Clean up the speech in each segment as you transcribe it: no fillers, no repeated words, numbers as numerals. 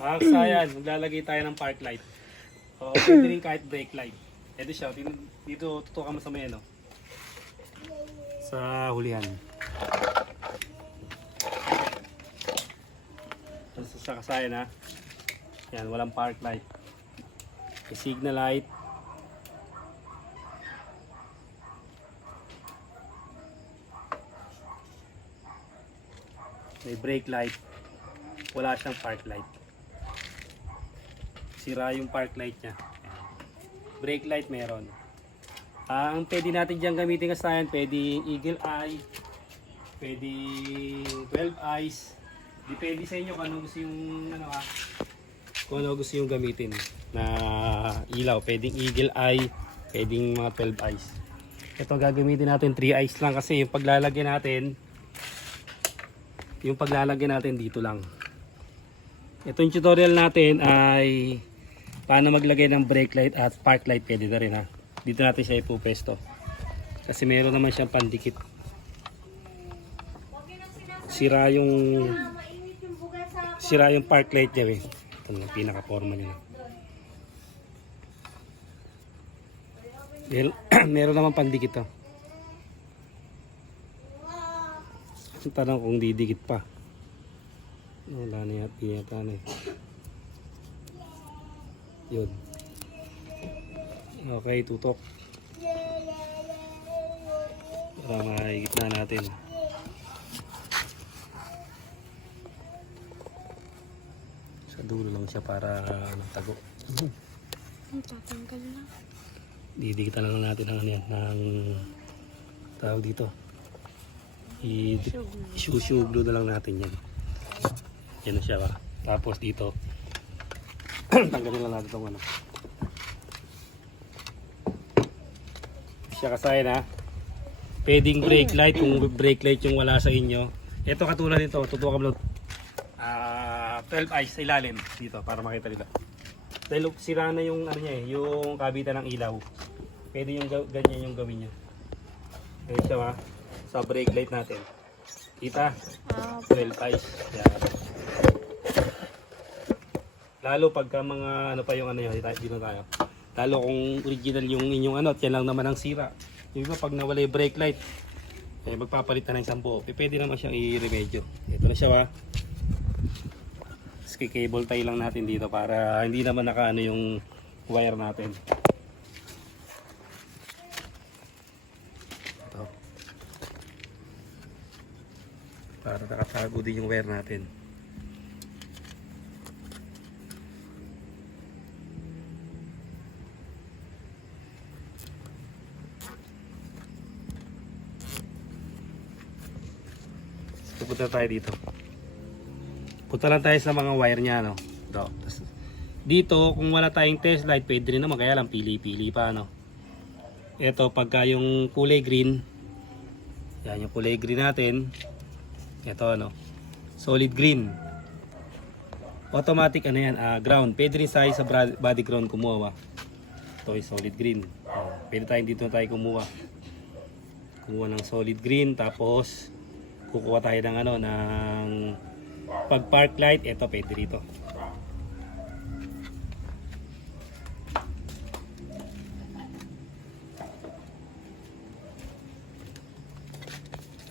Ayan, maglalagay tayo ng park light. O, pwede rin kahit brake light. Ito siya, dito tutukan mo sa may ano. Sa hulihan. Sa kasayan ha. Yan, walang park light. May signal light. May brake light. Wala siyang park light. Sira yung park light niya. Brake light meron. Ang pwede natin dyan gamitin kasayan, pwede eagle eye, pwede 12 eyes. Depende sa inyo kung ano gusto yung kung ano gusto yung gamitin na ilaw. Pwedeng eagle eye, pwedeng mga 12 eyes. Ito gagamitin natin 3 eyes lang kasi yung paglalagyan natin dito lang. Itong tutorial natin ay paano maglagay ng brake light at park light, pwede na rin ha. Dito natin siya ipupesto. Kasi meron naman siyang pandikit. Sira yung park light niya eh. Ito na pinaka-forma niya. Meron naman pandikit to. Tanong kung didikit pa. Wala na yata na eh. Yun. Okay, tutok. Para mahigit na natin. Sa dulo lang siya para tago. Tatanggal na. Didikitan lang natin ng ano yan, ng tawag dito. I-shoe na lang natin yan. Yan na siya ba. Tapos dito tanggalin lang natin itong ano. Siya kasayan ha. Pwedeng brake light kung brake light yung wala sa inyo. Ito katulad nito, tutukan mo 12 eyes sa ilalim dito para makita nila. Dahil sira na yung ano niya eh, yung kabitan ng ilaw. Pwede yung ganyan yung gawin niya. Ayun siya ha. Sa brake light natin. Kita? 12 eyes. Yan. Lalo pagka mga ano pa yung ano yun, dito tayo. Lalo kung original yung inyong ano at yan lang naman ang sira. Yung iba pag nawala yung brake light, eh, magpapalit na ng isang buo. Pwede naman siyang i-remedyo. Ito na siya ha. Cable tie lang natin dito para hindi naman nakaano yung wire natin. Ito. Para nakatago din yung wire natin. Pupunta tayo dito. Punta lang tayo sa mga wire niya, no? Dito, kung wala tayong test light, pwede rin naman, kaya lang pili-pili pa, no? Ito, pagka yung kulay green, yan yung kulay green natin. Ito, no? Solid green. Automatic, ano yan, ground. Pwede rin tayo sa body ground kumuha. Ito ay solid green. Pwede tayong dito tayo kumuha. Kumuha ng solid green, tapos kukuha tayo ng ano, ng pag park light, ito pwede rito.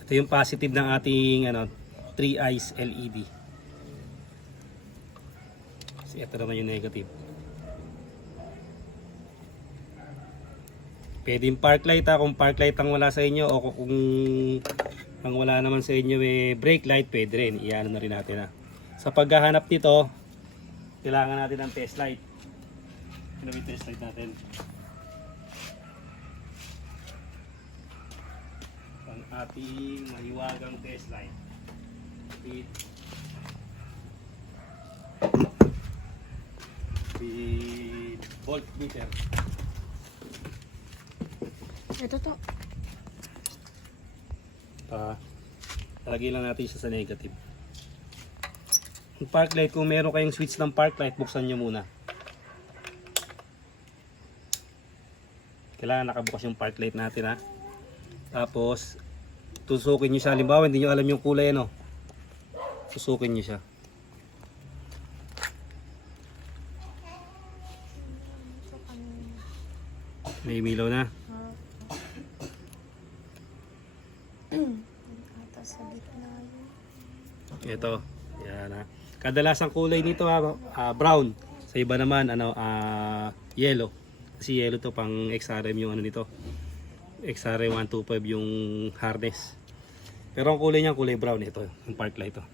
Ito yung positive ng ating ano, 3 eyes LED. So, ito naman yung negative. Pwede yung park light ha, kung park light ang wala sa inyo o kung ang wala naman sa inyo eh, brake light, pwede rin. Iyan na rin natin ha. Sa paghahanap nito, kailangan natin ng test light. Ano yung test light natin? Ang ating maliwagang test light. With voltmeter. Ito to. Talagay lang natin siya sa negative. Yung park light, kung meron kayong switch ng park light, buksan nyo muna. Kailangan nakabukas yung park light natin ha. Tapos tusukin nyo siya. Halimbawa hindi nyo alam yung kulay ano, susukin nyo siya. May umilaw na. Ata sa gitna yun. Ito. Yan ha. Kadalasang kulay nito brown. Sa iba naman yellow. Kasi yellow to pang XRM yung ano nito. XRM 125 yung harness. Pero ang kulay niya kulay brown ito, yung park light to.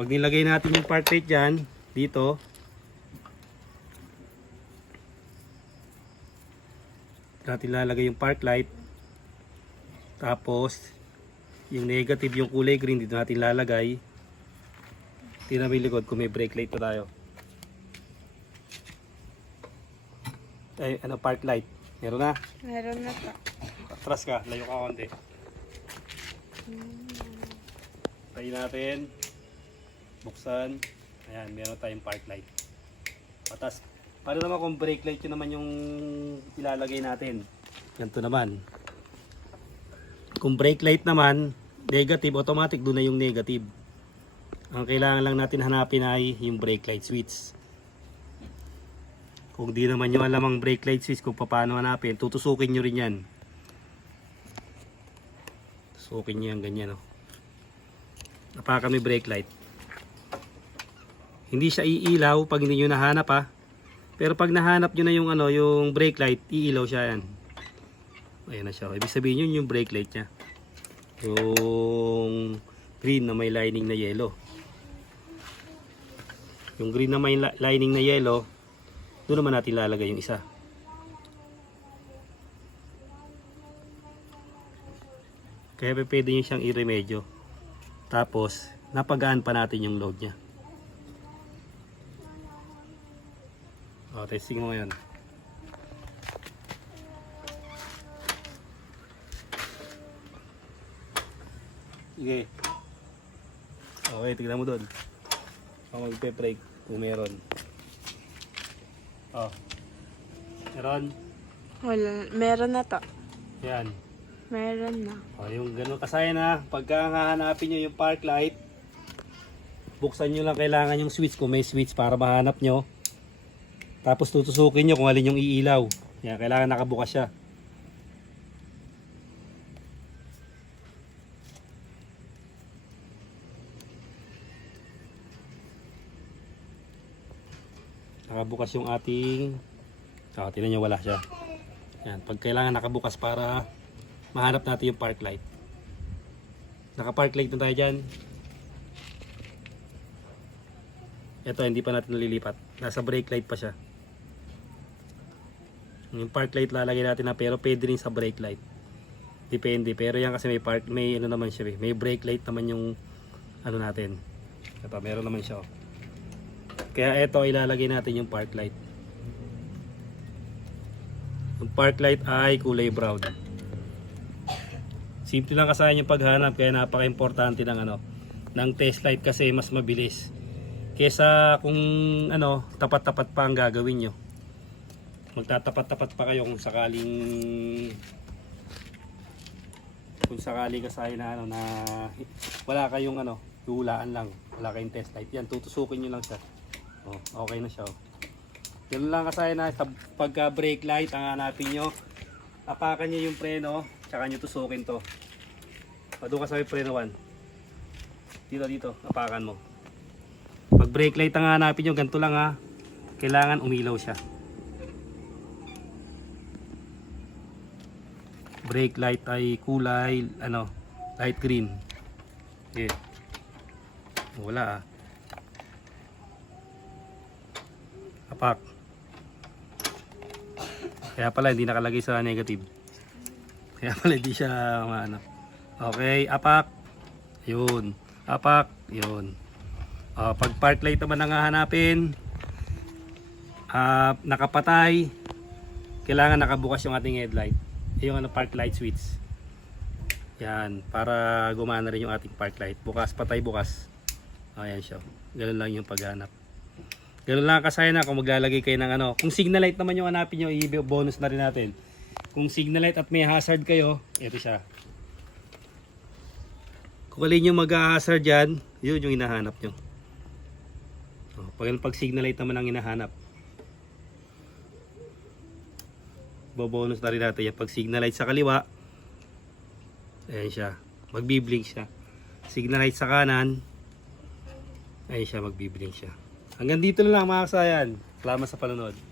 Pag nilagay natin yung park light diyan dito, natin lalagay yung park light. Tapos yung negative, yung kulay green dito natin lalagay. Tingnan mo yung likod kung may brake light pa tayo. Ay, park light. Meron na. Meron na to. Atras ka, layo ka konti. Tayo natin. Buksan. Ayan, meron tayong park light. Patas. Paano naman kung brake light yun naman yung ilalagay natin? Ganito naman. Kung brake light naman, negative, automatic doon na yung negative. Ang kailangan lang natin hanapin ay yung brake light switch. Kung di naman nyo alam ang brake light switch kung paano hanapin, tutusukin nyo rin yan. Tusukin nyo yan ganyan. Napaka kami brake light. Hindi siya iilaw pag hindi nyo nahanap Pero pag nahanap nyo na yung, yung brake light, iilaw siya yan. Ayan na siya. Ibig sabihin yun yung brake light nya. Yung green na may lining na yellow. Yung green na may lining na yellow, doon naman natin lalagay yung isa. Kaya pwede nyo siyang i-remedyo. Tapos, napagaan pa natin yung load nya. O, testing mo ngayon. Sige. Okay, tignan mo doon. Magpe-brake kung meron. Meron. Wala. Meron na to. Yan. Meron na. Yung ganun kasaya na. Pagka hahanapin nyo yung park light, buksan nyo lang kailangan yung switch kung may switch para mahanap nyo. Tapos tutusukin nyo kung alin yung iilaw. Yan, kailangan nakabukas siya. Nakabukas yung ating tingnan nyo wala siya. Yan, pag kailangan nakabukas para mahanap natin yung park light. Naka park light na tayo dyan. Ito hindi pa natin nalilipat. Nasa brake light pa siya. Yung park light lalagay natin pero pwede rin sa brake light. Depende. Pero yan kasi may naman siya. May brake light naman yung natin. Ito meron naman siya. Kaya ito ilalagay natin yung park light. Yung park light ay kulay brown. Simple lang kasayan yung paghanap kaya napaka-importante ng test light kasi mas mabilis. Kesa kung tapat-tapat pa ang gagawin nyo. Magtatapat-tapat pa kayo kung sakaling kasayan na wala kayong hulaan lang. Wala kayong test light. Yan, tutusukin nyo lang siya. Okay na siya. Ganun lang kasi na pagka brake light ang hanapin nyo, apakan nyo yung preno, tsaka nyo tusukin to. Doon ka sa preno 1. Dito, apakan mo. Pag brake light ang hanapin nyo, ganito lang kailangan umilaw siya. Brake light ay kulay, light green. Okay. Wala apak. Kaya pala hindi nakalagay sa negative. Kaya pala hindi siya Okay, apak. Yun. Apak. Yun. Pag park light naman ang hahanapin, nakapatay, kailangan nakabukas yung ating headlight. Yung park light switch. Yan. Para gumana rin yung ating park light. Bukas, patay, bukas. Ayan siya. Ganun lang yung paghanap. Ganun lang kasaya na kung maglalagay kayo ng Kung signal light naman yung hanapin nyo, i-bonus na rin natin. Kung signal light at may hazard kayo, ito siya. Kung alin yung mag-hazard dyan, yun yung hinahanap nyo. Pag signal light naman ang hinahanap. Ibobonus na rin natin yan. Pag signal light sa kaliwa, ayan siya. Magbiblink siya. Signal light sa kanan, ayan siya, magbiblink siya. Hanggang dito na lang mga kasayan. Salamat sa panonood.